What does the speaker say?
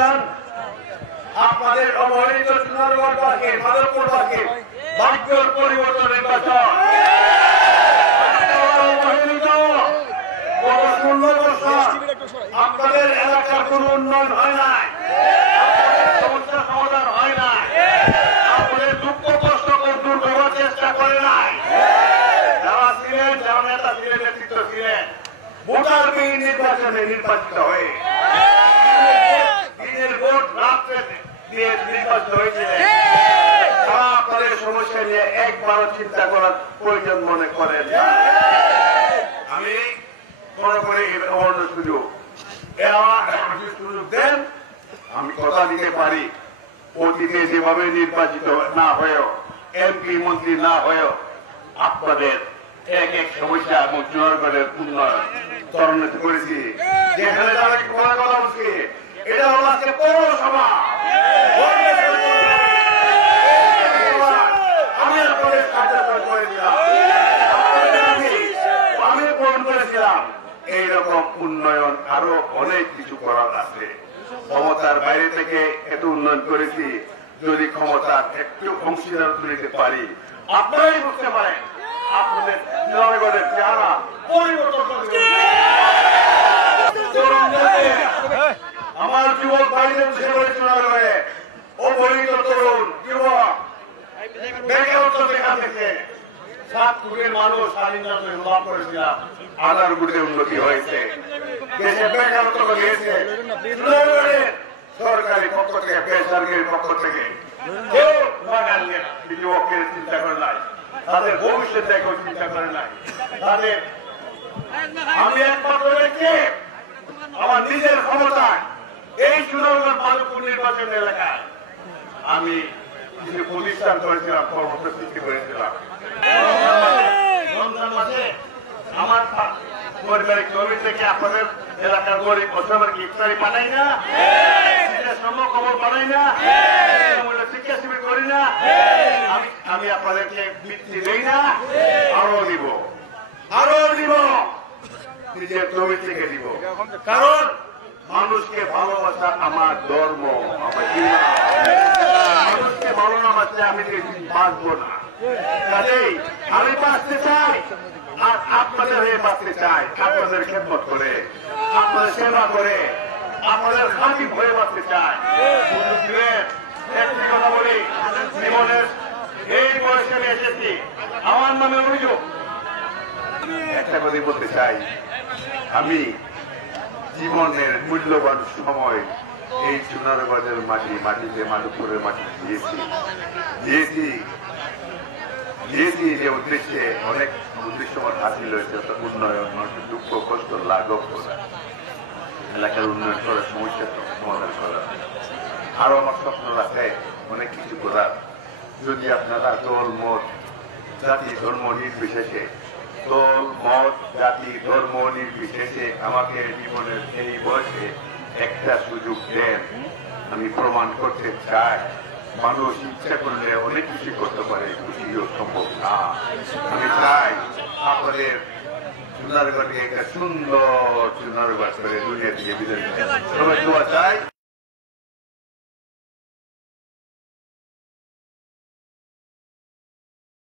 Chairman, আপনাদের অবহেলিত সুনারগঞ্জবাসী, মাদকপুরবাসী ভাগ্যের পরিবর্তন নির্বাচন। অবহেলিত গত 16 বছর আপনাদের এলাকার কোন উন্নয়ন হয় নাই, সমস্যার সমাধান হয় নাই, আপনাদের দুঃখ কষ্ট দূর করার চেষ্টা করে নাই। যারা ছিলেন, যারা নেতা ছিলেন, নেতৃত্ব ছিলেন, ভোটারবিহীন নির্বাচনে নির্বাচিত হয়ে দিনের ভোট রাত্রে দিয়ে নির্বাচিত হয়েছিলেন। তারা আপনাদের সমস্যা নিয়ে একবারও চিন্তা করার প্রয়োজন মনে করেন না। আমি মনে করি অন্য সুযোগ দেন, আমি কথা দিতে পারি। অতীতে যেভাবে নির্বাচিত না হয়েও, এমপি মন্ত্রী না হয়েও আপনাদের এক এক সমস্যা এবং জনগণের উন্নয়ন ত্বরান্বিত করেছি। যেখানে যারা কথা বলছি, এটা হল আজকে পৌরসভা। আমি আপনাদের কার্যকর করেছিলাম, আমি পূরণ করেছিলাম। এইরকম উন্নয়ন আরো অনেক কিছু করার আছে। ক্ষমতার বাইরে থেকে এত উন্নয়ন করেছি, যদি ক্ষমতার একটু অংশীদার নিতে পারি, আপনারাই বুঝতে পারেন আপনাদের জনগণের চেহারা পরিবর্তন করবে। আমার যুবক ভাইদের হয়ে অবহেলিত তরুণ যুবক বেকারত্ব দেখা থেকে 7 কোটির মানুষ স্বাধীনতা লাভ করেছিলাম, 18 কোটির উন্নতি হয়েছে। দেশে বেকারত্ব কমিয়েছে। সরকারি পক্ষ থেকে, বেসরকারি পক্ষ থেকে কেউ বাঙালির যুবকের চিন্তা করে নাই, তাদের ভবিষ্যৎ দেখেও চিন্তা করে নাই। তাদের আমি একমাত্র ব্যক্তি আমার নিজের ক্ষমতায় এই সুন্দরগঞ্জ মাধবপুর নির্বাচন এলাকায় আমি কিছু প্রতিষ্ঠান করেছিলাম, কর্মসূচি করেছিলাম। রমজান মাসে আমার পরিবারিক জমি থেকে আপনাদের এলাকার গরিব অসমের ইফতারি পাঠাই না, খবর পাঠাই না, শিক্ষা শিবির করি না, আমি আপনাদেরকে বৃত্তি দেই না, আরো দিব, আরো দিব, নিজের জমি থেকে দিব। কারণ মানুষকে ভালোবাসা আমার ধর্ম, আমার মানুষকে ভালো না বাঁচলে আমি বাঁচবো না। কাজেই আমি বাঁচতে চাই, আর আপনাদের হয়ে বাঁচতে চাই। আপনাদের খেদমত করে, আপনাদের সেবা করে, আপনাদের খাতির হয়ে বাঁচতে চাই। একটি কথা বলি, জীবনের এই বয়সে আমি এসেছি, আমার নামে অভিযোগ। একটা কথা বলতে চাই, আমি জীবনের মূল্যবান সময় এই সুনারগঞ্জের মাটিতে মাধবপুরের মাটি দিয়েছি যে উদ্দেশ্যে অনেক উদ্দেশ্য আমার হাসিল হয়েছে। উন্নয়ন, মানুষের দুঃখ কষ্ট লাঘব করা, এলাকার উন্নয়ন করার, সমস্যার সমাধান করা, আরো আমার স্বপ্ন রাখে অনেক কিছু করার। যদি আপনারা দল মত জাতি ধর্ম নির্বিশেষে, দল মত জাতি ধর্ম নির্বিশেষে আমাকে জীবনের এই বয়সে একটা সুযোগ দেন, আমি প্রমাণ করতে চাই মানুষ ইচ্ছা করলে অনেক কিছু করতে পারে, খুশিও সম্ভব না। আমি চাই আপনাদের সুন্দরগড়কে একটা সুন্দর সুন্দরগড় করে দুনিয়া থেকে বিদায়, সবাই দোয়া চাই।